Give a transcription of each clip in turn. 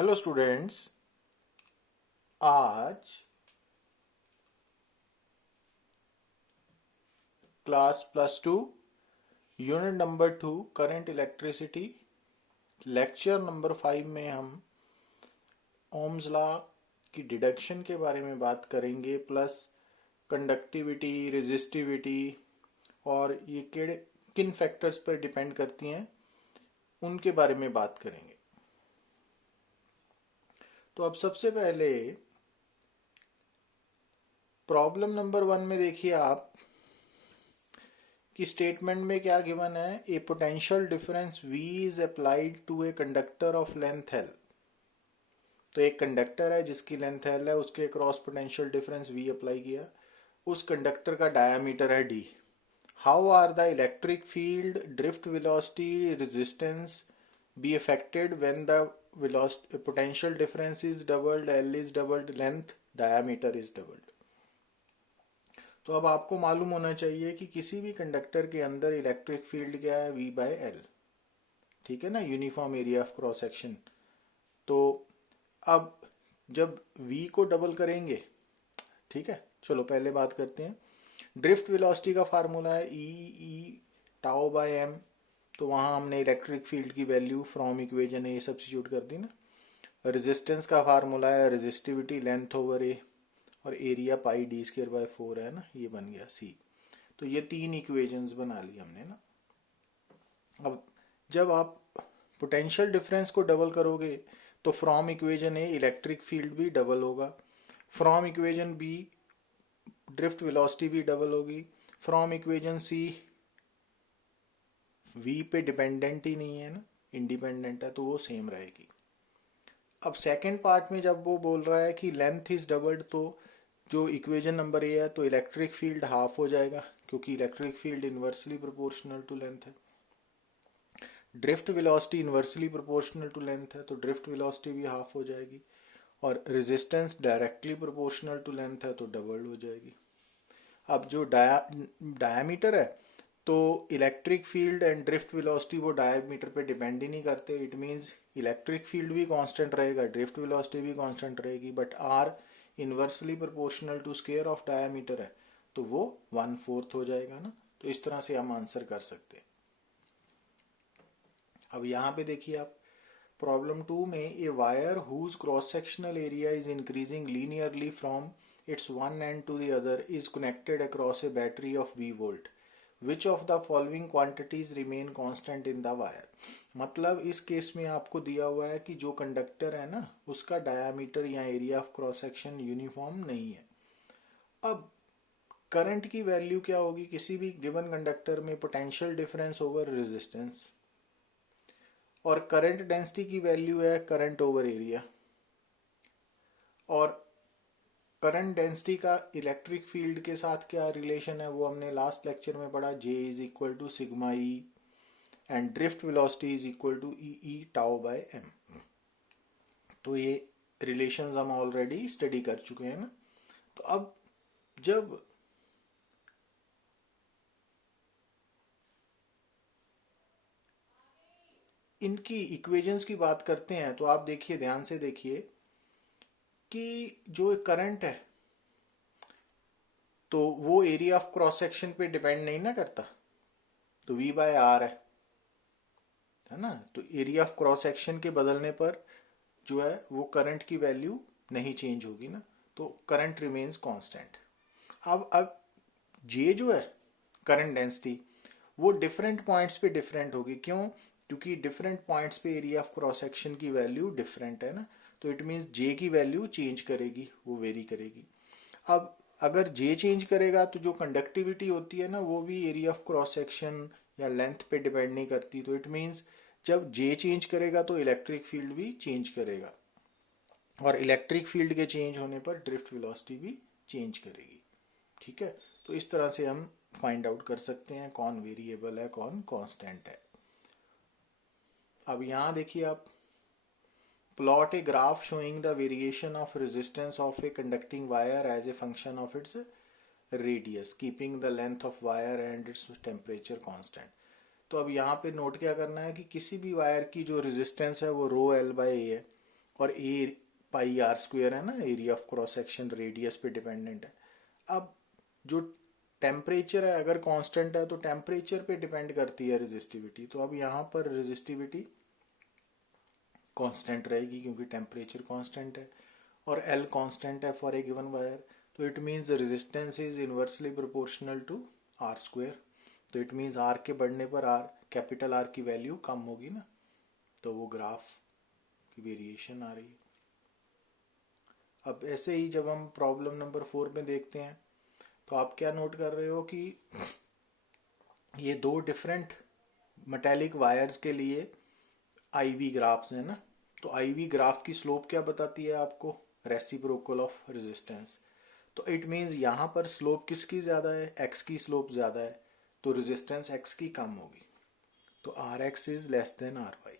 Hello students. आज class +2 unit number 2 current electricity lecture number 5 में हम ओम्स लॉ की डिडक्शन के बारे में बात करेंगे, प्लस कंडक्टिविटी, रेजिस्टिविटी और ये किन फैक्टर्स पर डिपेंड करती हैं उनके बारे में बात करेंगे। तो अब सबसे पहले प्रॉब्लम नंबर 1 में देखिए आप कि स्टेटमेंट में क्या गिवन है, a potential difference V is applied to a conductor of length L। तो एक कंडक्टर है जिसकी लेंथ L है, उसके cross potential difference V apply किया, उस कंडक्टर का डायमीटर है D। How are the electric field, drift velocity, resistance be affected when the potential difference is doubled, L is doubled, length diameter is doubled. तो अब आपको मालूम होना चाहिए कि किसी भी कंडक्टर के अंदर इलेक्ट्रिक फील्ड क्या है, V/L। ठीक है ना, uniform area of cross section. तो अब जब V को डबल करेंगे, ठीक है, चलो पहले बात करते हैं। ड्रिफ्ट वेलोसिटी का फार्मूला है E τ/m। तो वहां हमने इलेक्ट्रिक फील्ड की value from equation A substitute कर दी ना। रेजिस्टेंस का फार्मूला है रेजिस्टिविटी लेंथ ओवर ए, और एरिया πd²/4 है ना, ये बन गया C। तो ये 3 इक्वेशंस बना ली हमने ना। अब जब आप पोटेंशियल डिफरेंस को डबल करोगे तो from equation A electric field भी डबल होगा, from equation B drift velocity भी डबल होगी, फ्रॉम इक्वेशन सी V पे डिपेंडेंट ही नहीं है ना, इंडिपेंडेंट है, तो वो सेम रहेगी। अब सेकेंड पार्ट में जब वो बोल रहा है कि लेंथ इज डबल्ड, तो जो इक्वेशन नंबर ए है, तो इलेक्ट्रिक फील्ड हाफ हो जाएगा क्योंकि electric field inversely proportional to length है। Drift velocity inversely proportional to length है, तो ड्रिफ्ट वेलोसिटी भी हाफ हो जाएगी, और resistance directly proportional to length है तो डबल हो जाएगी। अब जो डायमीटर है, तो electric field and drift velocity वो डायमीटर पे डिपेंड ही नहीं करते। इट मीन्स इलेक्ट्रिक फील्ड भी कांस्टेंट रहेगा, ड्रिफ्ट वेलोसिटी भी कांस्टेंट रहेगी, but are inversely proportional to square of diameter है, तो वो 1/4 हो जाएगा ना। तो इस तरह से हम आंसर कर सकते हैं। अब यहाँ पे देखिए आप प्रॉब्लम 2 में, a wire whose cross sectional area is increasing linearly from its one end to the other is connected across a battery of V volt. Which of the following quantities remain constant in the wire? मतलब इस case में आपको दिया हुआ है कि जो conductor है ना, उसका डायामीटर या area of cross section uniform नहीं है। अब करंट की वैल्यू क्या होगी किसी भी गिवन कंडक्टर में? पोटेंशियल डिफरेंस ओवर रेजिस्टेंस, और करंट डेंसिटी की वैल्यू है करंट ओवर एरिया, और करंट डेंसिटी का इलेक्ट्रिक फील्ड के साथ क्या रिलेशन है वो हमने लास्ट लेक्चर में पढ़ा, J is equal to sigma E and drift velocity is equal to E τ/m। तो ये रिलेशंस हम ऑलरेडी स्टडी कर चुके हैं ना। तो अब जब इनकी इक्वेशंस की बात करते हैं तो आप देखिए, ध्यान से देखिए कि जो करंट है तो वो एरिया ऑफ क्रॉस सेक्शन पे डिपेंड नहीं ना करता, तो V/R है ना। तो एरिया ऑफ क्रॉस सेक्शन के बदलने पर जो है वो करंट की वैल्यू नहीं चेंज होगी ना, तो करंट रिमेन्स कांस्टेंट। अब J जो है करंट डेंसिटी, वो डिफरेंट पॉइंट्स पे डिफरेंट होगी। क्यों? क्योंकि डिफरेंट पॉइंट्स पे एरिया ऑफ क्रॉस सेक्शन की वैल्यू डिफरेंट है ना, तो इट मीन्स J की वैल्यू चेंज करेगी, वो वेरी करेगी। अब अगर J चेंज करेगा तो जो कंडक्टिविटी होती है ना, वो भी एरिया ऑफ क्रॉस सेक्शन या लेंथ पे डिपेंड नहीं करती। तो इट मीन्स जब J चेंज करेगा तो इलेक्ट्रिक फील्ड भी चेंज करेगा, और इलेक्ट्रिक फील्ड के चेंज होने पर ड्रिफ्ट वेलोसिटी भी चेंज करेगी। ठीक है, तो इस तरह से हम फाइंड आउट कर सकते हैं कौन वेरिएबल है कौन कांस्टेंट है। अब यहाँ देखिए आप, plot a graph showing the variation of resistance of a conducting wire as a function of its radius, keeping the length of wire and its temperature constant। तो अब यहाँ पे नोट क्या करना है कि किसी भी वायर की जो रेजिस्टेंस है वो ρL/A है, और ए पाई आर स्क्वायर है ना, area of cross section radius पे डिपेंडेंट है। अब जो टेम्परेचर है अगर कांस्टेंट है तो टेम्परेचर पे डिपेंड करती है रेजिस्टिविटी, तो अब यहाँ पर रेजिस्टिविटी कांस्टेंट रहेगी क्योंकि टेम्परेचर कांस्टेंट है और एल कांस्टेंट है फॉर ए गिवन वायर, तो it means resistance is inversely proportional to R square. तो इट मीन्स आर के बढ़ने पर आर, कैपिटल आर की वैल्यू कम होगी ना, तो वो ग्राफ की वेरिएशन आ रही है। अब ऐसे ही जब हम प्रॉब्लम नंबर 4 में देखते हैं तो आप क्या नोट कर रहे हो कि ये दो डिफरेंट मेटेलिक वायर्स के लिए आईवी ग्राफ्स हैं ना, तो आईवी ग्राफ की स्लोप क्या बताती है आपको, रेसिप्रोकल ऑफ रेजिस्टेंस। तो इट मीन्स यहाँ पर स्लोप किसकी ज़्यादा है, एक्स की स्लोप ज़्यादा है, तो रेजिस्टेंस एक्स की कम होगी, तो R X is less than R Y.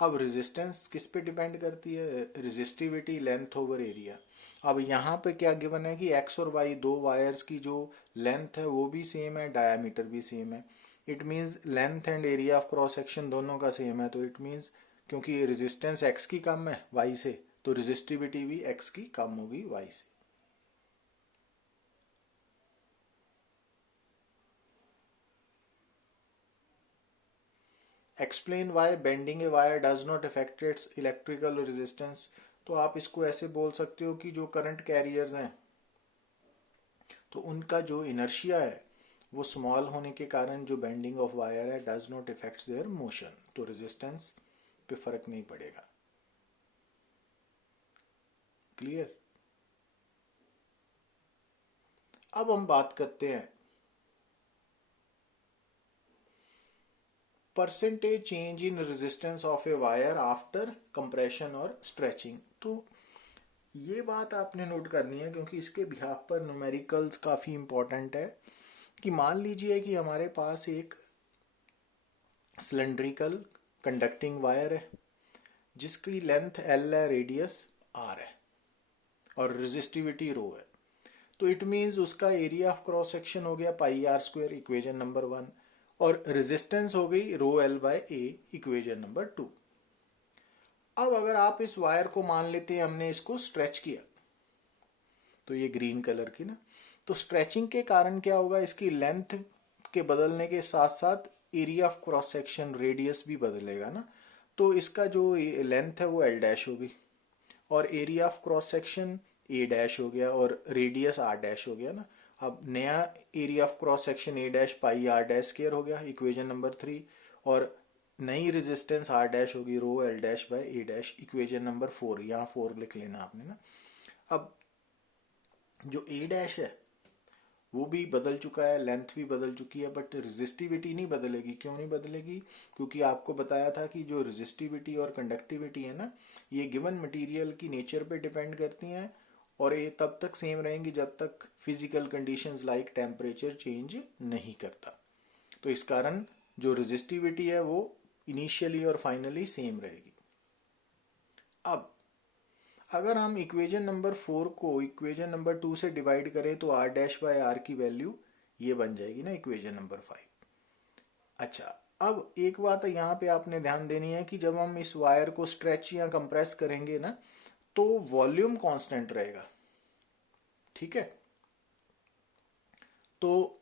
अब रेजिस्टेंस किस पे डिपेंड करती है, रेजिस्टिविटी लेंथ ओवर एरिया। अब यहाँ पे क्या गिवन है कि एक्स और वाई दो वायर्स की जो लेंथ है वो भी सेम है, डायामीटर भी सेम है। It means length and area of cross section दोनों का सेम है, तो इट मीन्स क्योंकि रेजिस्टेंस एक्स की कम है वाई से, तो रेजिस्टिविटी भी एक्स की कम होगी वाई से। Explain why bending a wire does not affect it's electrical resistance. तो आप इसको ऐसे बोल सकते हो कि जो करंट कैरियर्स हैं तो उनका जो इनर्शिया है वो स्मॉल होने के कारण जो बेंडिंग ऑफ वायर है does not effects there motion, तो रेजिस्टेंस पे फर्क नहीं पड़ेगा। क्लियर। अब हम बात करते हैं percentage change in resistance of a wire after compression और स्ट्रेचिंग। तो ये बात आपने नोट करनी है क्योंकि इसके बिहाफ पर न्यूमेरिकल्स काफ़ी इंपॉर्टेंट है कि मान लीजिए कि हमारे पास एक सिलेंड्रिकल कंडक्टिंग वायर है जिसकी लेंथ एल है, रेडियस आर है और रेजिस्टिविटी रो है, तो इट मीन्स उसका एरिया ऑफ क्रॉस सेक्शन हो गया पाई आर स्क्वायर, इक्वेशन नंबर 1, और रेजिस्टेंस हो गई rho L by A, equation number 2। अब अगर आप इस वायर को मान लेते हैं हमने इसको स्ट्रेच किया, तो ये ग्रीन कलर की ना, तो स्ट्रेचिंग के कारण क्या होगा, इसकी लेंथ के बदलने के साथ साथ area of cross section radius भी बदलेगा ना, तो इसका जो लेंथ है वो एल डैश होगी और area of cross section A dash हो गया और रेडियस आर डैश हो गया ना। अब नया area of cross section A dash pi R dash square हो गया, इक्वेशन नंबर 3, और नई रेजिस्टेंस आर डैश होगी रो एल डैश बाय ए डैश, इक्वेशन नंबर 4, यहाँ 4 लिख लेना आपने ना। अब जो ए डैश है वो भी बदल चुका है, लेंथ भी बदल चुकी है, बट रेजिस्टिविटी नहीं बदलेगी। क्यों नहीं बदलेगी, क्योंकि आपको बताया था कि जो रेजिस्टिविटी और कंडक्टिविटी है ना, ये गिवन मटेरियल की नेचर पे डिपेंड करती हैं और ये तब तक सेम रहेंगी जब तक physical conditions like temperature change नहीं करता। तो इस कारण जो रेजिस्टिविटी है वो इनिशियली और फाइनली सेम रहेगी। अब अगर हम इक्वेशन नंबर 4 को इक्वेशन नंबर 2 से डिवाइड करें तो आर डैश बाय आर की वैल्यू ये बन जाएगी ना, इक्वेशन नंबर 5। अच्छा, अब एक बात यहाँ पे आपने ध्यान देनी है कि जब हम इस वायर को स्ट्रेच या कंप्रेस करेंगे ना तो वॉल्यूम कांस्टेंट रहेगा, ठीक है। तो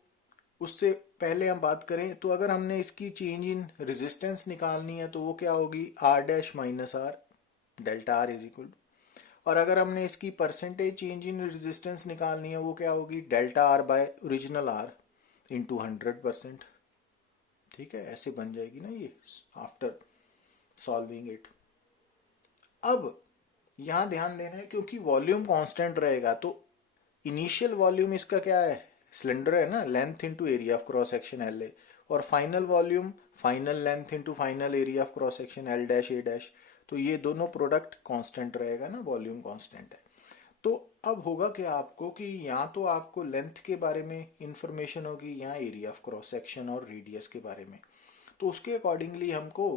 उससे पहले हम बात करें तो अगर हमने इसकी चेंज इन रेजिस्टेंस निकालनी है तो वो क्या होगी, R dash minus R, delta R is equal, और अगर हमने इसकी परसेंटेज चेंज इन रेजिस्टेंस निकालनी है वो क्या होगी, delta R by original R into 100%, ठीक है। ऐसे बन जाएगी ना ये आफ्टर सॉल्विंग इट। अब यहाँ ध्यान देना है क्योंकि वॉल्यूम कांस्टेंट रहेगा तो इनिशियल वॉल्यूम इसका क्या है, सिलेंडर है ना, length into area of cross section L A, और final volume final length into final area of cross section L dash A dash, तो ये दोनों प्रोडक्ट कांस्टेंट रहेगा ना, वॉल्यूम कांस्टेंट है। तो अब होगा क्या आपको कि यहाँ तो आपको लेंथ के बारे में इंफॉर्मेशन होगी, यहाँ एरिया ऑफ क्रॉस सेक्शन और रेडियस के बारे में, तो उसके अकॉर्डिंगली हमको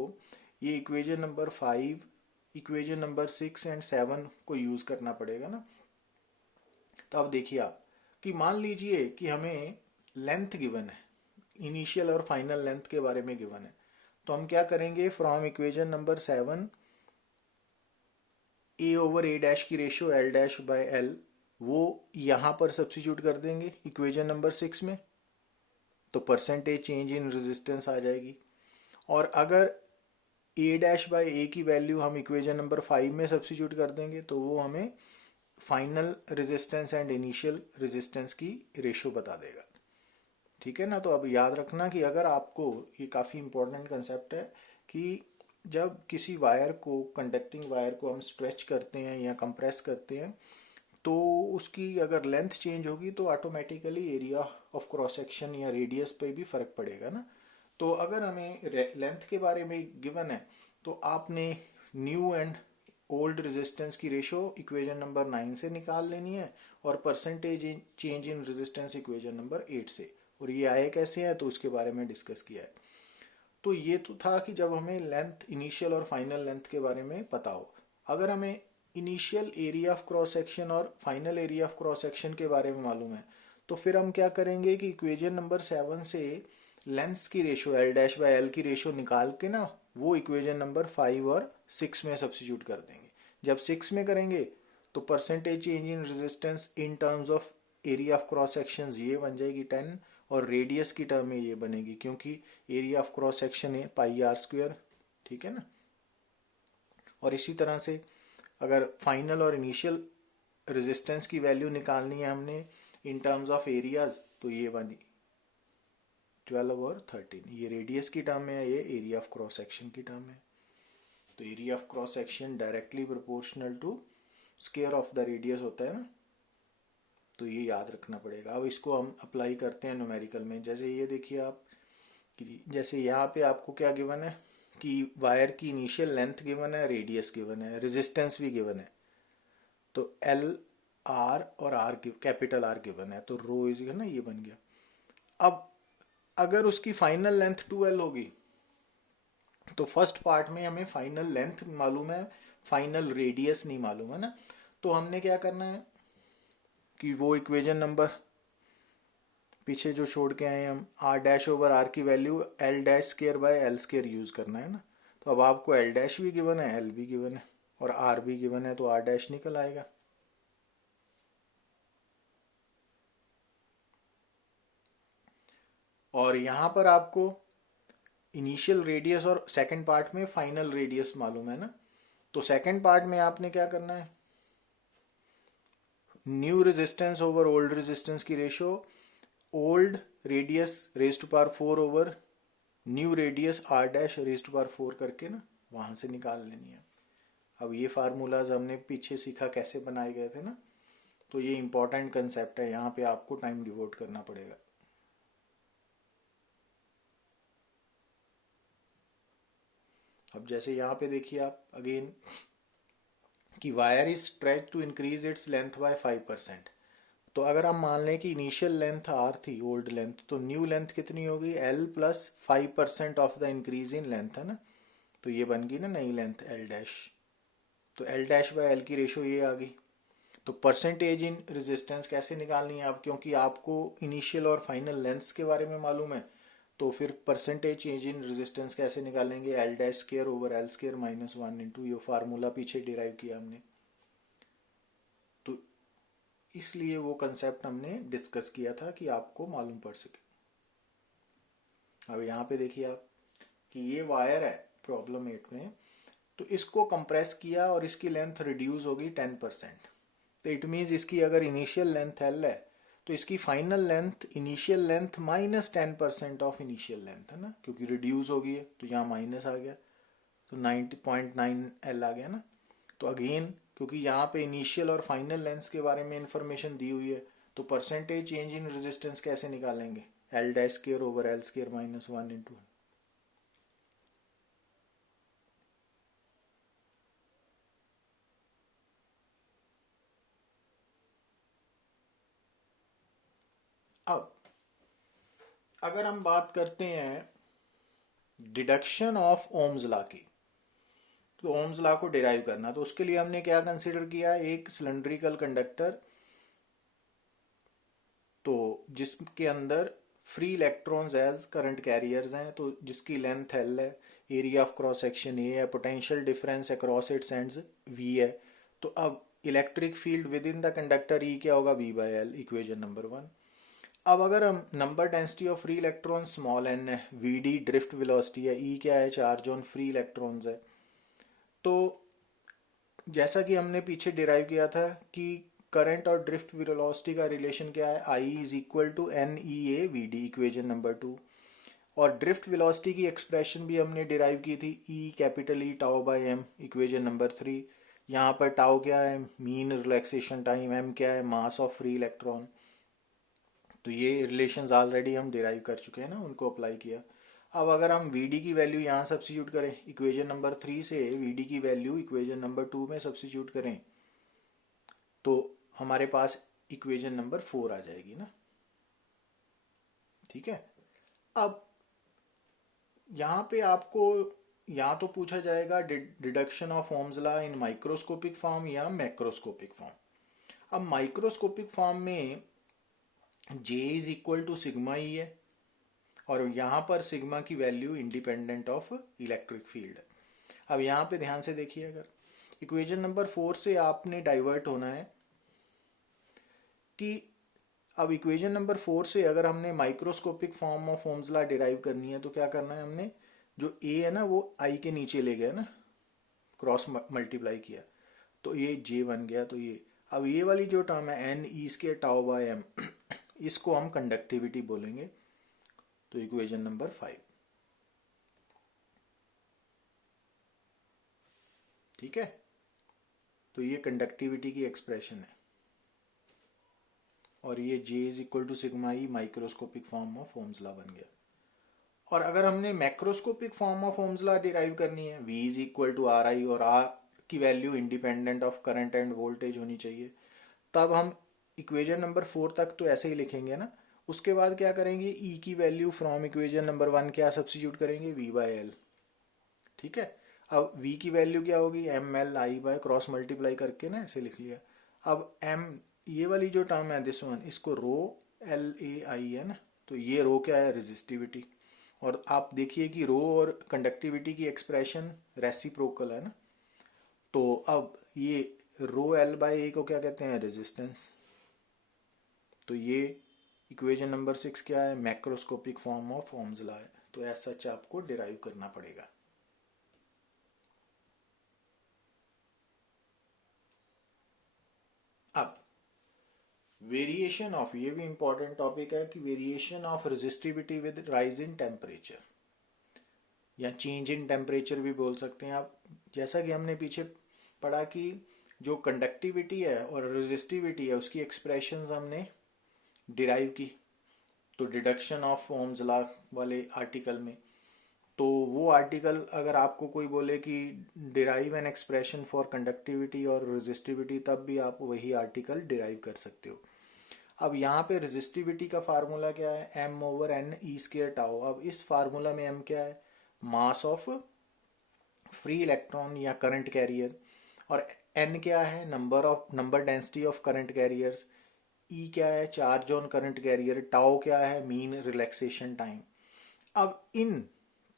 ये equation number 5, equation number 6 and 7 को यूज करना पड़ेगा ना। तो अब देखिए आप कि मान लीजिए कि हमें लेंथ गिवन है, इनिशियल और फाइनल लेंथ के बारे में गिवन है, तो हम क्या करेंगे, from equation number 7 A over A dash की ratio L dash by L, वो यहाँ पर सब्स्टिट्यूट कर देंगे इक्वेशन नंबर 6 में, तो परसेंटेज चेंज इन रेजिस्टेंस आ जाएगी। और अगर ए डैश बाय ए की वैल्यू हम इक्वेशन नंबर 5 में सब्स्टिट्यूट कर देंगे तो वो हमें final resistance and initial resistance की रेशियो बता देगा। ठीक है ना। तो अब याद रखना कि अगर आपको, ये काफ़ी इंपॉर्टेंट कंसेप्ट है कि जब किसी वायर को, कंडक्टिंग वायर को हम स्ट्रेच करते हैं या कंप्रेस करते हैं तो उसकी अगर लेंथ चेंज होगी तो automatically area of cross section या रेडियस पे भी फर्क पड़ेगा ना। तो अगर हमें लेंथ के बारे में गिवन है तो आपने न्यू एंड ओल्ड रेजिस्टेंस की रेशो इक्वेशन नंबर 9 से निकाल लेनी है और percentage change in resistance equation number 8 से। और ये आए कैसे हैं तो उसके बारे में डिस्कस किया है। तो ये तो था कि जब हमें लेंथ, इनिशियल और फाइनल लेंथ के बारे में पता हो। अगर हमें initial area of cross section और final area of cross section के बारे में मालूम है तो फिर हम क्या करेंगे कि इक्वेशन नंबर 7 से लेंथ्स की ratio L dash by L की रेशियो निकाल के ना वो इक्वेशन नंबर 5 और 6 में सब्स्टिट्यूट कर देंगे। जब 6 में करेंगे तो percentage change in resistance in terms of area of cross section ये बन जाएगी 10 और रेडियस की टर्म में ये बनेगी क्योंकि एरिया ऑफ क्रॉस सेक्शन है पाई आर स्क्वायर। ठीक है ना। और इसी तरह से अगर फाइनल और इनिशियल रेजिस्टेंस की वैल्यू निकालनी है हमने इन टर्म्स ऑफ एरियाज तो ये बनी 12 और 13, ये रेडियस की टर्म में है, ये एरिया ऑफ क्रॉस सेक्शन की टर्म है। तो area of cross section directly proportional to square of the radius होता है ना। तो ये याद रखना पड़ेगा। अब इसको हम अप्लाई करते हैं न्यूमेरिकल में। जैसे ये देखिए आप कि जैसे यहाँ पे आपको क्या गिवन है कि वायर की इनिशियल लेंथ गिवन है, रेडियस गिवन है, रेजिस्टेंस भी गिवन है। तो एल आर और आर कैपिटल आर गिवन है तो रो इज ना ये बन गया। अब अगर उसकी फाइनल लेंथ 2L होगी तो फर्स्ट पार्ट में हमें फाइनल लेंथ मालूम है, फाइनल रेडियस नहीं मालूम है ना। तो हमने क्या करना है कि वो इक्वेशन नंबर पीछे जो छोड़ के आए हम आर डैश ओवर आर की value L dash square by L square use करना है ना। तो अब आपको एल डैश भी गिवन है, एल भी गिवन है और आर भी गिवन है तो आर डैश निकल आएगा। और यहां पर आपको इनिशियल रेडियस और सेकंड पार्ट में फाइनल रेडियस मालूम है ना। तो सेकंड पार्ट में आपने क्या करना है, new resistance over old resistance की ratio old radius raise to power 4 over new radius R dash raise to power 4 करके ना वहां से निकाल लेनी है। अब ये फार्मूलाज हमने पीछे सीखा कैसे बनाए गए थे ना। तो ये इंपॉर्टेंट कंसेप्ट है, यहाँ पे आपको टाइम डिवोट करना पड़ेगा। अब जैसे यहाँ पे देखिए आप अगेन कि wire is stretch to increase its length by 5%। तो अगर हम मान लें कि इनिशियल लेंथ आर थी, ओल्ड लेंथ, तो न्यू लेंथ कितनी होगी L plus 5% of the increase in length है ना। तो ये बन गई ना नई लेंथ एल डैश। तो एल डैश बाय एल की रेशियो ये आ गई। तो परसेंटेज इन रेजिस्टेंस कैसे निकालनी है अब, क्योंकि आपको इनिशियल और फाइनल लेंथ्स के बारे में मालूम है तो फिर परसेंटेज चेंज इन रेजिस्टेंस कैसे निकालेंगे, L dash square over L square minus 1 into ये फार्मूला पीछे डिराइव किया हमने। तो इसलिए वो कंसेप्ट हमने डिस्कस किया था कि आपको मालूम पड़ सके। अब यहाँ पे देखिए आप कि ये वायर है प्रॉब्लम 8 में, तो इसको कंप्रेस किया और इसकी लेंथ रिड्यूस होगी 10%। तो इट मीन्स इसकी अगर इनिशियल लेंथ एल है तो इसकी final length initial length minus 10% of initial length है ना, क्योंकि रिड्यूस हो गई है तो यहाँ माइनस आ गया तो 90.9 एल आ गया ना। तो अगेन क्योंकि यहाँ पे इनिशियल और फाइनल लेंथ्स के बारे में इंफॉर्मेशन दी हुई है तो परसेंटेज चेंज इन रेजिस्टेंस कैसे निकालेंगे, L dash square over L square minus 1 into. अब अगर हम बात करते हैं डिडक्शन ऑफ ओम्स लॉ की, तो ओम्स लॉ को डिराइव करना, तो उसके लिए हमने क्या कंसीडर किया, एक सिलेंड्रिकल कंडक्टर तो जिसके अंदर free electrons as current carriers हैं, तो जिसकी लेंथ एल है, area of cross section A है, potential difference across its ends V है। तो अब electric field within the conductor E क्या होगा, V by L, equation number 1। अब अगर हम number density of free electron small n है, वी डी ड्रिफ्ट वेलोसिटी है, ई क्या है, चार्ज ऑन फ्री इलेक्ट्रॉन्स है, तो जैसा कि हमने पीछे डिराइव किया था कि करंट और ड्रिफ्ट वेलोसिटी का रिलेशन क्या है, I is equal to N E A V D, equation number 2। और ड्रिफ्ट वेलोसिटी की एक्सप्रेशन भी हमने डिराइव की थी, E capital E tau by M, equation number 3। यहाँ पर टाउ क्या है, मीन रिलैक्सेशन टाइम, एम क्या है, मास ऑफ फ्री इलेक्ट्रॉन। तो ये रिलेशंस ऑलरेडी हम डिराइव कर चुके हैं ना, उनको अप्लाई किया। अब अगर हम वी की वैल्यू यहाँ सब्स्टिट्यूट करें, इक्वेशन नंबर 3 से वी की वैल्यू इक्वेशन नंबर 2 में सब्स्टिट्यूट करें, तो हमारे पास इक्वेशन नंबर 4 आ जाएगी ना। ठीक है, अब यहाँ पे आपको या तो पूछा जाएगा deduction of Ohm's law in microscopic form या मैक्रोस्कोपिक फॉर्म। अब माइक्रोस्कोपिक फॉर्म में J is equal to sigma E है, और यहाँ पर सिग्मा की value independent of electric field है। अब यहाँ पे ध्यान से देखिए, अगर इक्वेशन नंबर 4 से आपने डाइवर्ट होना है कि अब इक्वेशन नंबर 4 से अगर हमने microscopic form of Ohm's law derive करनी है, तो क्या करना है, हमने जो ए है ना वो आई के नीचे ले गया ना, क्रॉस मल्टीप्लाई किया, तो ये जे बन गया। तो ये अब ये वाली जो टर्म है N E square tau by M, इसको हम कंडक्टिविटी बोलेंगे। तो इक्वेशन नंबर 5, ठीक है, तो ये कंडक्टिविटी की एक्सप्रेशन है, और ये J is equal to sigma E microscopic form of Ohm's law बन गया। और अगर हमने macroscopic form of Ohm's law derive करनी है, V is equal to R I, और R की value independent of current and voltage होनी चाहिए, तब हम इक्वेशन नंबर 4 तक तो ऐसे ही लिखेंगे ना। उसके बाद क्या करेंगे, E की वैल्यू फ्रॉम इक्वेशन नंबर 1 क्या सब्स्टिट्यूट करेंगे, V बाई एल। ठीक है, अब V की वैल्यू क्या होगी, M L I by cross multiply करके ना ऐसे लिख लिया। अब M, ये वाली जो टर्म है दिस वन, इसको रो एल ए आई है ना, तो ये रो क्या है, रेजिस्टिविटी। और आप देखिए कि रो और कंडक्टिविटी की एक्सप्रेशन रेसिप्रोकल है ना, तो अब ये रो एल बाई ए को क्या कहते हैं, रेजिस्टेंस। तो ये इक्वेशन नंबर 6 क्या है, macroscopic form of Ohm's law है। तो ऐसा सच आपको डिराइव करना पड़ेगा। अब वेरिएशन ऑफ, ये भी इंपॉर्टेंट टॉपिक है कि variation of resistivity with rise in temperature, या चेंज इन टेम्परेचर भी बोल सकते हैं आप। जैसा कि हमने पीछे पढ़ा कि जो कंडक्टिविटी है और रेजिस्टिविटी है उसकी एक्सप्रेशंस हमने डिराइव की, तो डिडक्शन ऑफ ओम्स लॉ वाले आर्टिकल में। तो वो आर्टिकल अगर आपको कोई बोले कि derive an expression for conductivity और रेजिस्टिविटी, तब भी आप वही आर्टिकल डिराइव कर सकते हो। अब यहाँ पे रेजिस्टिविटी का फार्मूला क्या है, M over N E square tau. अब इस फार्मूला में एम क्या है, मास ऑफ फ्री इलेक्ट्रॉन या करंट कैरियर, और एन क्या है, number density of current carriers, E क्या है, charge on current carrier, tau क्या है, मीन रिलैक्सेशन टाइम। अब इन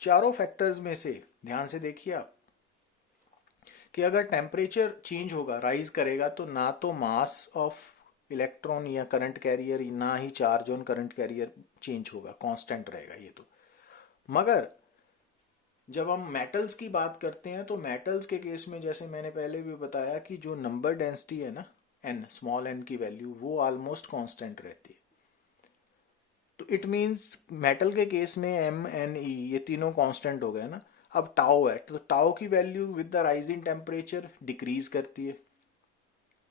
चारों फैक्टर्स में से ध्यान से देखिए आप कि अगर टेम्परेचर चेंज होगा, राइज करेगा, तो ना तो मास ऑफ इलेक्ट्रॉन या करंट कैरियर, ना ही charge on current carrier change होगा, कांस्टेंट रहेगा ये तो। मगर जब हम मेटल्स की बात करते हैं, तो मेटल्स के केस में जैसे मैंने पहले भी बताया कि जो नंबर डेंसिटी है ना, एन, स्मॉल एन की वैल्यू, वो ऑलमोस्ट कांस्टेंट रहती है। तो इट मीन्स मेटल के केस में एम एन ई ये तीनों कांस्टेंट हो गए ना। अब टाउ है, तो टाउ की value with the rising temperature decrease करती है,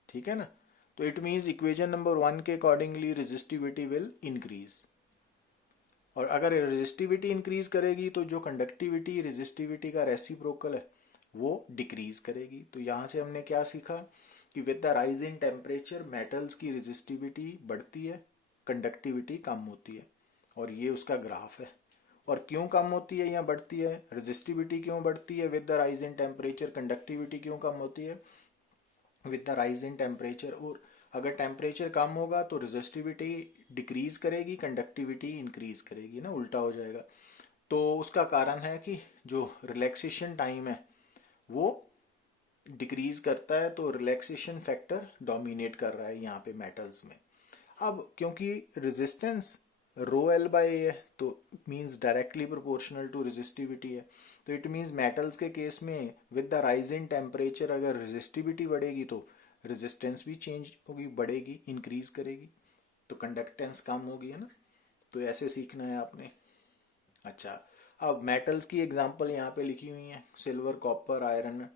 ठीक है ना। तो इट मीन्स इक्वेशन नंबर 1 के अकॉर्डिंगली रेजिस्टिविटी विल इंक्रीज, और अगर रेजिस्टिविटी इंक्रीज करेगी तो जो कंडक्टिविटी रेजिस्टिविटी का रेसिप्रोकल है वो डिक्रीज करेगी। तो यहाँ से हमने क्या सीखा कि with the rise in temperature metals की रेजिस्टिविटी बढ़ती है, कंडक्टिविटी कम होती है, और ये उसका ग्राफ है। और क्यों कम होती है या बढ़ती है, रेजिस्टिविटी क्यों बढ़ती है with the rise in temperature, conductivity क्यों कम होती है with the rise in temperature. और अगर टेम्परेचर कम होगा तो रेजिस्टिविटी डिक्रीज करेगी, कंडक्टिविटी इंक्रीज करेगी ना, उल्टा हो जाएगा। तो उसका कारण है कि जो रिलैक्सेशन टाइम है वो डिक्रीज करता है तो रिलैक्सेशन फैक्टर डोमिनेट कर रहा है यहाँ पे मेटल्स में। अब क्योंकि resistance rho L by A है तो means directly proportional to resistivity है, तो इट मीन्स मेटल्स के केस में with the rise in temperature अगर रेजिस्टिविटी बढ़ेगी तो रेजिस्टेंस भी चेंज होगी, बढ़ेगी, इंक्रीज करेगी, तो कंडक्टेंस कम होगी, है ना। तो ऐसे सीखना है आपने। अच्छा, अब मेटल्स की एग्जांपल यहाँ पे लिखी हुई है, सिल्वर, कॉपर, आयरन,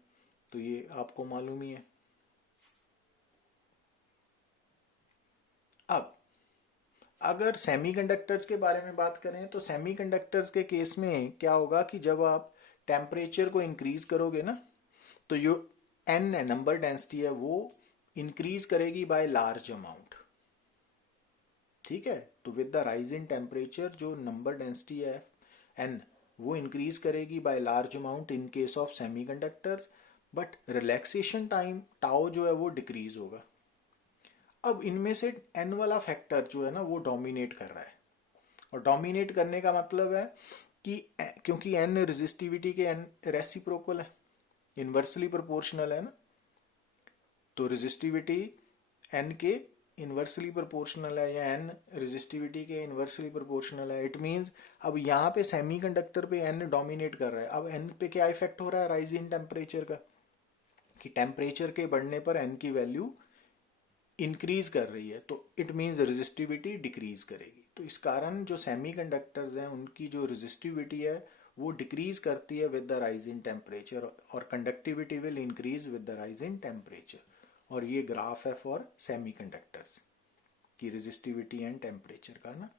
तो ये आपको मालूम ही है। अब अगर सेमीकंडक्टर्स के बारे में बात करें तो सेमीकंडक्टर्स के केस में क्या होगा कि जब आप टेम्परेचर को इंक्रीज करोगे ना, तो जो एन है, नंबर डेंसिटी है, वो इंक्रीज करेगी बाय लार्ज अमाउंट। ठीक है, तो with the rise in temperature जो नंबर डेंसिटी है एन, वो इंक्रीज करेगी by large amount in case of semiconductors, but relaxation time tau जो है वो डिक्रीज होगा। अब इनमें से एन वाला फैक्टर जो है ना वो डोमिनेट कर रहा है, और डोमिनेट करने का मतलब है कि क्योंकि एन रेजिस्टिविटी के एन रेसिप्रोकल है, इन्वर्सली प्रोपोर्शनल है ना, तो रेजिस्टिविटी एन के इन्वर्सली प्रोपोर्शनल है या एन रेजिस्टिविटी के इन्वर्सली प्रोपोर्शनल है। इट मींस अब यहाँ पे सेमीकंडक्टर पे एन डोमिनेट कर रहा है। अब एन पे क्या इफेक्ट हो रहा है राइज इन टेम्परेचर का, कि टेम्परेचर के बढ़ने पर एन की वैल्यू इंक्रीज कर रही है, तो इट मीन्स रेजिस्टिविटी डिक्रीज करेगी। तो इस कारण जो सेमीकंडक्टर्स हैं उनकी जो रेजिस्टिविटी है वो डिक्रीज करती है with the rise in temperature, और conductivity will increase with the rise in temperature. और ये ग्राफ है फॉर सेमीकंडक्टर्स की रेजिस्टिविटी एंड टेम्परेचर का ना।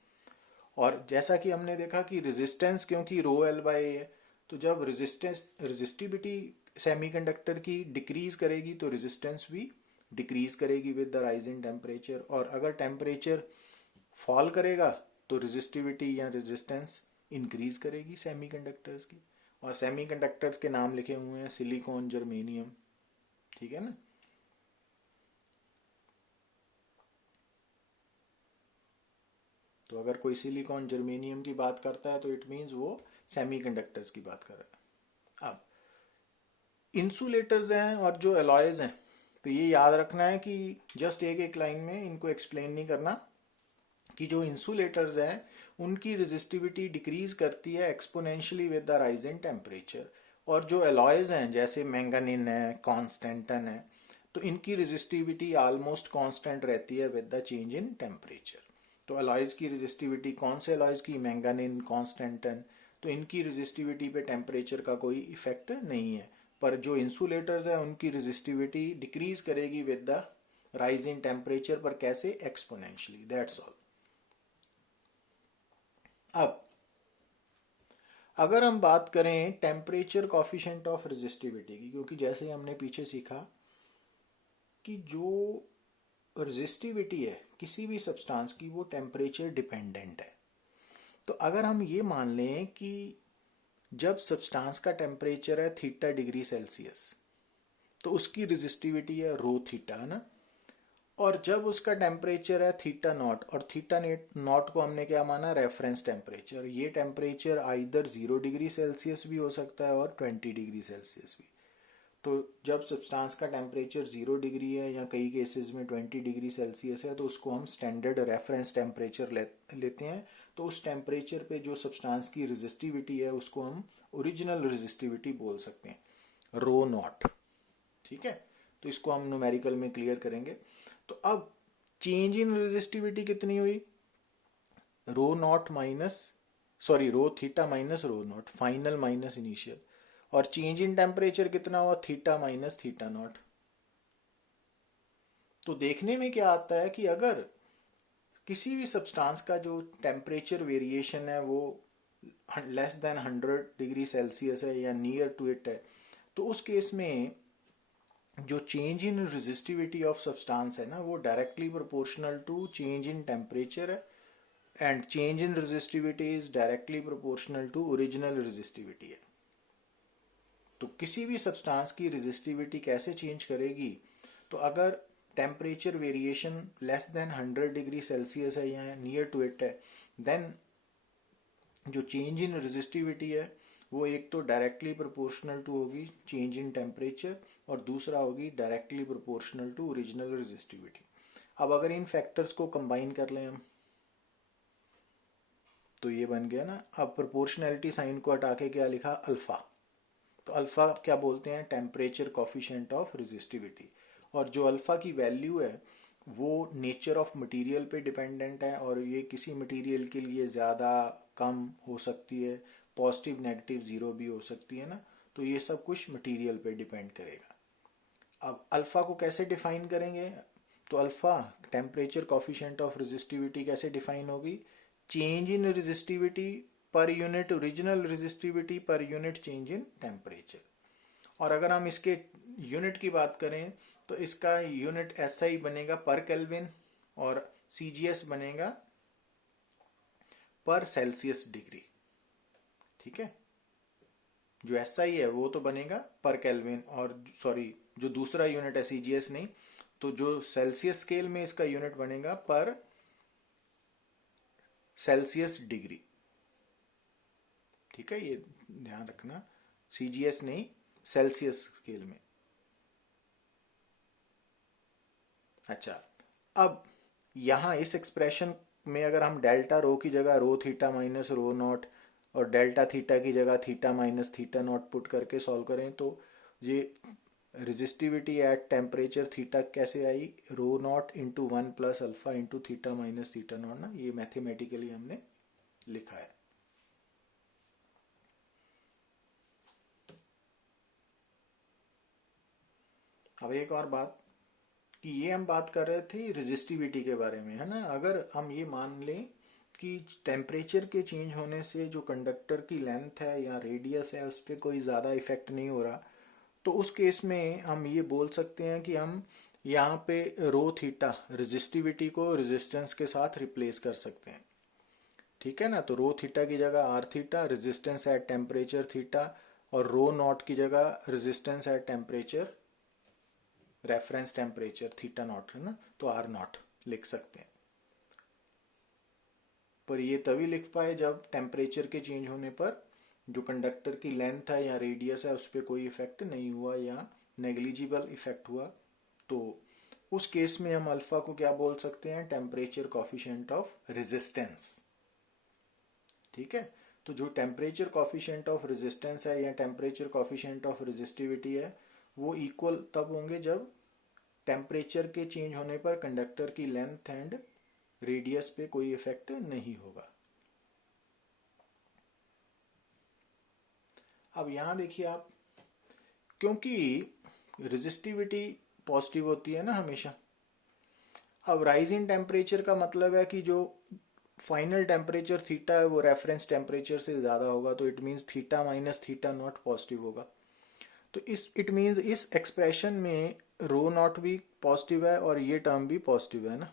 और जैसा कि हमने देखा कि रेजिस्टेंस क्योंकि रो एल बाई है, तो जब रेजिस्टिविटी सेमीकंडक्टर की डिक्रीज करेगी तो रेजिस्टेंस भी डिक्रीज करेगी with the rise in temperature, और अगर टेम्परेचर फॉल करेगा तो रेजिस्टिविटी या रेजिस्टेंस इंक्रीज करेगी सेमीकंडक्टर्स की। और सेमीकंडक्टर्स के नाम लिखे हुए हैं सिलिकॉन, जर्मेनियम, ठीक है ना। तो अगर कोई सिलिकॉन, जर्मेनियम की बात करता है तो इट मीन्स वो सेमीकंडक्टर्स की बात कर रहा है। अब इंसुलेटर्स हैं और जो एलॉयज हैं, तो ये याद रखना है कि जस्ट एक एक लाइन में इनको एक्सप्लेन नहीं करना, कि जो इंसुलेटर्स हैं उनकी रेजिस्टिविटी डिक्रीज करती है exponentially with the rise in temperature, और जो एलॉयज हैं जैसे मैंगानिन है, कॉन्स्टेंटन है, तो इनकी रेजिस्टिविटी ऑलमोस्ट कांस्टेंट रहती है with the change in temperature. तो एलॉयज की रेजिस्टिविटी, कौन से एलॉयज की, मैंगानिन, कॉन्स्टेंटन, तो इनकी रेजिस्टिविटी पे टेम्परेचर का कोई इफेक्ट नहीं है। पर जो इंसुलेटर्स है उनकी रेजिस्टिविटी डिक्रीज करेगी with the rise in temperature, पर कैसे, एक्सपोनेंशियली, दैट्स ऑल। अब अगर हम बात करें टेम्परेचर कॉफिशिएंट ऑफ रेजिस्टिविटी की, क्योंकि जैसे हमने पीछे सीखा कि जो रेजिस्टिविटी है किसी भी सब्सटेंस की वो टेम्परेचर डिपेंडेंट है। तो अगर हम ये मान लें कि जब सब्सटेंस का टेम्परेचर है थीटा डिग्री सेल्सियस, तो उसकी रेजिस्टिविटी है रो थीटा, है ना। और जब उसका टेम्परेचर है थीटा नॉट, और थीटा नॉट को हमने क्या माना, रेफरेंस टेम्परेचर। ये टेम्परेचर आइदर 0 डिग्री सेल्सियस भी हो सकता है और 20 डिग्री सेल्सियस भी। तो जब सब्सटेंस का टेम्परेचर 0 डिग्री है या कई केसेस में 20 डिग्री सेल्सियस है, तो उसको हम स्टैंडर्ड रेफरेंस टेम्परेचर लेते हैं। तो उस टेम्परेचर पे जो सब्सटेंस की रेजिस्टिविटी है उसको हम ओरिजिनल रेजिस्टिविटी बोल सकते हैं, रो नॉट, ठीक है। तो इसको हम न्यूमेरिकल में क्लियर करेंगे। तो अब चेंज इन रेजिस्टिविटी कितनी हुई, rho naught minus, sorry, rho theta minus rho naught, final minus initial, और चेंज इन टेम्परेचर कितना हुआ, थीटा माइनस थीटा नॉट। तो देखने में क्या आता है कि अगर किसी भी सब्सटेंस का जो टेम्परेचर वेरिएशन है वो लेस देन 100 डिग्री सेल्सियस है या नियर टू इट है, तो उस केस में जो change in resistivity of substance है ना वो directly proportional to change in temperature है, and change in resistivity is directly proportional to original resistivity है। तो किसी भी सब्सटेंस की रेजिस्टिविटी कैसे चेंज करेगी, तो अगर temperature variation less than 100 degree Celsius है या नियर टू इट है, देन जो चेंज इन रेजिस्टिविटी है वो एक तो डायरेक्टली प्रोपोर्शनल टू होगी चेंज इन टेम्परेचर, और दूसरा होगी directly proportional to original resistivity. अब अगर इन फैक्टर्स को कंबाइन कर लें हम तो ये बन गया ना। अब प्रोपोर्शनैलिटी साइन को हटा के क्या लिखा, अल्फा। तो अल्फा क्या बोलते हैं, टेम्परेचर कॉफिशिएंट ऑफ रेजिस्टिविटी। और जो अल्फा की वैल्यू है वो नेचर ऑफ मटेरियल पे डिपेंडेंट है, और ये किसी मटेरियल के लिए ज़्यादा कम हो सकती है, पॉजिटिव नेगेटिव ज़ीरो भी हो सकती है ना। तो ये सब कुछ मटेरियल पे डिपेंड करेगा। अब अल्फा को कैसे डिफाइन करेंगे, तो alpha temperature coefficient of resistivity कैसे डिफाइन होगी, change in resistivity per unit original resistivity per unit change in temperature. और अगर हम इसके यूनिट की बात करें तो इसका यूनिट एसआई बनेगा पर केल्विन और सीजीएस बनेगा पर सेल्सियस डिग्री। ठीक है, जो एसआई है वो तो बनेगा पर केल्विन, और सॉरी जो दूसरा यूनिट है सीजीएस नहीं, तो जो सेल्सियस स्केल में इसका यूनिट बनेगा पर सेल्सियस डिग्री। ठीक है, ये ध्यान रखना, सीजीएस नहीं, सेल्सियस स्केल में। अच्छा, अब यहां इस एक्सप्रेशन में अगर हम डेल्टा रो की जगह rho theta minus rho naught और डेल्टा थीटा की जगह theta minus theta naught put करके सॉल्व करें तो ये रेजिस्टिविटी एट टेम्परेचर थीटा कैसे आई, rho naught into 1 plus alpha into theta minus theta naught ना, ये मैथमेटिकली हमने लिखा है। अब एक और बात कि ये हम बात कर रहे थे रेजिस्टिविटी के बारे में, है ना। अगर हम ये मान लें कि टेम्परेचर के चेंज होने से जो कंडक्टर की लेंथ है या रेडियस है उस पर कोई ज़्यादा इफेक्ट नहीं हो रहा, तो उस केस में हम ये बोल सकते हैं कि हम यहाँ पे रो थीटा रेजिस्टिविटी को रेजिस्टेंस के साथ रिप्लेस कर सकते हैं। ठीक है ना, तो रो थीटा की जगह R theta resistance at temperature theta, और रो नॉट की जगह resistance at temperature reference temperature theta naught, है ना, तो आर नॉट लिख सकते हैं। पर ये तभी लिख पाए जब टेम्परेचर के चेंज होने पर जो कंडक्टर की लेंथ है या रेडियस है उस पर कोई इफेक्ट नहीं हुआ या नेग्लिजिबल इफेक्ट हुआ, तो उस केस में हम अल्फा को क्या बोल सकते हैं, टेम्परेचर कॉफिशिएंट ऑफ रेजिस्टेंस। ठीक है, तो जो टेम्परेचर कॉफिशिएंट ऑफ रेजिस्टेंस है या टेम्परेचर कॉफिशिएंट ऑफ रेजिस्टिविटी है वो इक्वल तब होंगे जब टेम्परेचर के चेंज होने पर कंडक्टर की लेंथ एंड रेडियस पे कोई इफेक्ट नहीं होगा। अब यहां देखिए आप, क्योंकि रेजिस्टिविटी पॉजिटिव होती है ना हमेशा, अब राइज इन टेम्परेचर का मतलब है कि जो फाइनल टेम्परेचर थीटा है वो रेफरेंस टेम्परेचर से ज़्यादा होगा, तो it means theta minus theta not positive होगा। तो इस इट मीन्स इस एक्सप्रेशन में रो नॉट भी पॉजिटिव है और ये टर्म भी पॉजिटिव है ना।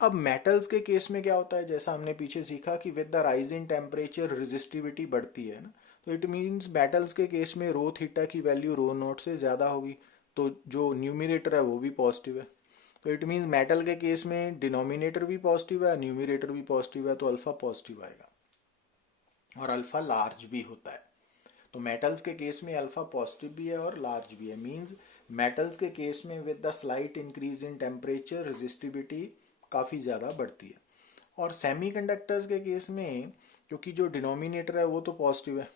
अब मेटल्स के केस में क्या होता है, जैसा हमने पीछे सीखा कि with the rise in temperature resistivity बढ़ती है ना, तो इट मीन्स मेटल्स के केस में रो थीटा की वैल्यू रो नॉट से ज़्यादा होगी, तो जो न्यूमिनेटर है वो भी पॉजिटिव है। तो इट मीन्स मेटल के केस में डिनोमिनेटर भी पॉजिटिव है, न्यूमिनेटर भी पॉजिटिव है, तो अल्फा पॉजिटिव आएगा और अल्फा लार्ज भी होता है। तो मेटल्स के केस में अल्फा पॉजिटिव भी है और लार्ज भी है, मींस मेटल्स के केस में with the slight increase in temperature resistivity काफ़ी ज़्यादा बढ़ती है। और सेमीकंडक्टर्स के केस में क्योंकि जो डिनोमिनेटर है वो तो पॉजिटिव है,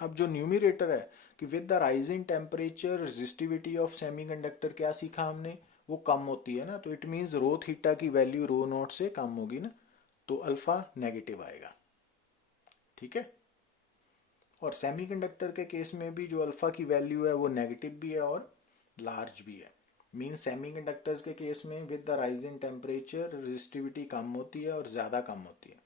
अब जो न्यूमिनेटर है कि with the rising temperature resistivity of semiconductor क्या सीखा हमने, वो कम होती है ना, तो इट मीन्स रो थीटा की वैल्यू रो नॉट से कम होगी ना, तो अल्फा नेगेटिव आएगा। ठीक है, और सेमीकंडक्टर के केस में भी जो अल्फा की वैल्यू है वो नेगेटिव भी है और लार्ज भी है, मीन सेमीकंडक्टर्स के केस में with the rising temperature resistivity कम होती है और ज़्यादा कम होती है।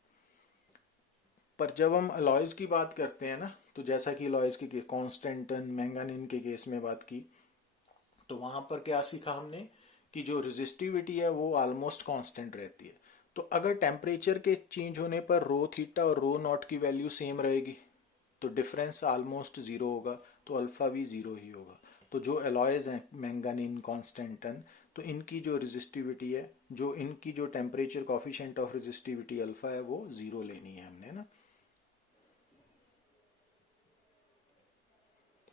पर जब हम अलॉयज की बात करते हैं ना, तो जैसा कि अलॉयज की कॉन्स्टेंटन मैंगानिन के केस में बात की, तो वहाँ पर क्या सीखा हमने कि जो रेजिस्टिविटी है वो ऑलमोस्ट कांस्टेंट रहती है। तो अगर टेम्परेचर के चेंज होने पर रो थीटा और रो नॉट की वैल्यू सेम रहेगी तो डिफरेंस ऑलमोस्ट ज़ीरो होगा, तो अल्फ़ा भी ज़ीरो ही होगा। तो जो एलॉयज हैं मैंगानीन कॉन्स्टेंटन, तो इनकी जो रेजिस्टिविटी है, जो इनकी जो temperature coefficient of resistivity alpha है वो ज़ीरो लेनी है हमने ना।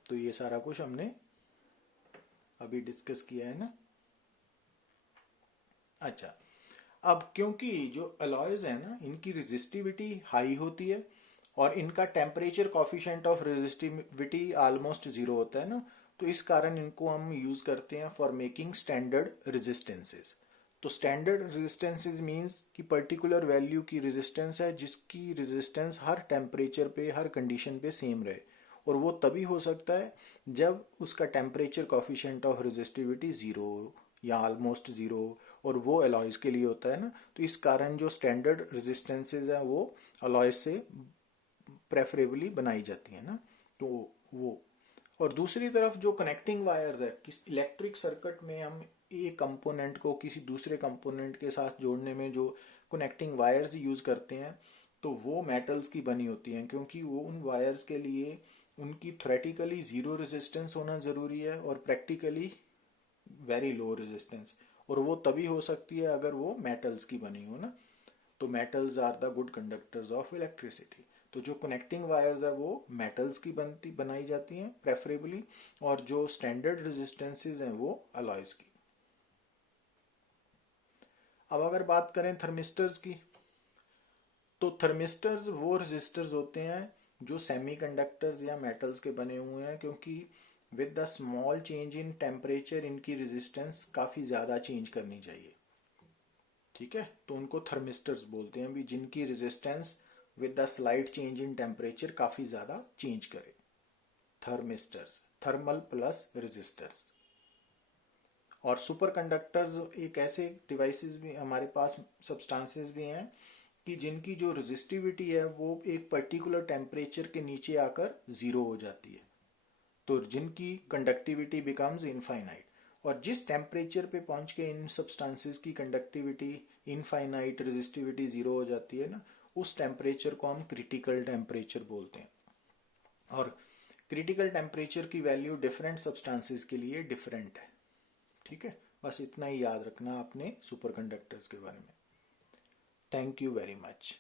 तो ये सारा कुछ हमने अभी डिस्कस किया है ना। अच्छा, अब क्योंकि जो अलॉयज है ना, इनकी रेजिस्टिविटी हाई होती है और इनका temperature coefficient of resistivity almost zero होता है ना, तो इस कारण इनको हम यूज करते हैं फॉर मेकिंग स्टैंडर्ड रेजिस्टेंसेस। तो स्टैंडर्ड रेजिस्टेंसेस मींस कि पर्टिकुलर वैल्यू की रेजिस्टेंस है जिसकी रेजिस्टेंस हर टेम्परेचर पे, हर कंडीशन पे सेम रहे। और वो तभी हो सकता है जब उसका temperature coefficient of resistivity zero या ऑलमोस्ट ज़ीरो, और वो अलॉयज़ के लिए होता है ना। तो इस कारण जो स्टैंडर्ड रेजिस्टेंसेज हैं वो अलॉयज़ से प्रेफरेबली बनाई जाती है ना। तो वो, और दूसरी तरफ जो कनेक्टिंग वायर्स है, किस इलेक्ट्रिक सर्किट में हम एक कंपोनेंट को किसी दूसरे कंपोनेंट के साथ जोड़ने में जो कनेक्टिंग वायर्स यूज़ करते हैं, तो वो मेटल्स की बनी होती हैं, क्योंकि वो उन वायर्स के लिए उनकी थ्योरेटिकली ज़ीरो रेजिस्टेंस होना ज़रूरी है और प्रैक्टिकली वेरी लो रेजिस्टेंस। और वो तभी हो सकती है अगर वो मेटल्स की बनी हो ना। तो metals are the good conductors of electricity. तो जो कनेक्टिंग वायर्स है वो मेटल्स की बनाई जाती हैं प्रेफरेबली, और जो स्टैंडर्ड रेजिस्टेंसेज हैं वो अलॉयज की। अब अगर बात करें थर्मिस्टर्स की, तो थर्मिस्टर्स वो रेजिस्टर्स होते हैं जो सेमीकंडक्टर्स या मेटल्स के बने हुए हैं, क्योंकि with the small change in temperature इनकी रेजिस्टेंस काफ़ी ज़्यादा चेंज करनी चाहिए। ठीक है, तो उनको थर्मिस्टर्स बोलते हैं भी, जिनकी resistance with the slight change in temperature काफ़ी ज़्यादा चेंज करे। Thermistors, thermal plus resistors. और सुपर कंडक्टर्स एक ऐसे डिवाइसेस भी हमारे पास, सब्सटेंसेस भी हैं कि जिनकी जो रेजिस्टिविटी है वो एक पर्टिकुलर टेम्परेचर के नीचे आकर ज़ीरो हो जाती है, तो जिनकी कंडक्टिविटी बिकम्स इनफाइनाइट। और जिस टेम्परेचर पे पहुंच के इन सब्सटेंसेस की कंडक्टिविटी इनफाइनाइट, रेजिस्टिविटी ज़ीरो हो जाती है ना, उस टेम्परेचर को हम क्रिटिकल टेम्परेचर बोलते हैं। और क्रिटिकल टेम्परेचर की वैल्यू डिफरेंट सब्सटेंसेस के लिए डिफरेंट है। ठीक है, बस इतना ही याद रखना आपने सुपर कंडक्टर्स के बारे में। Thank you very much.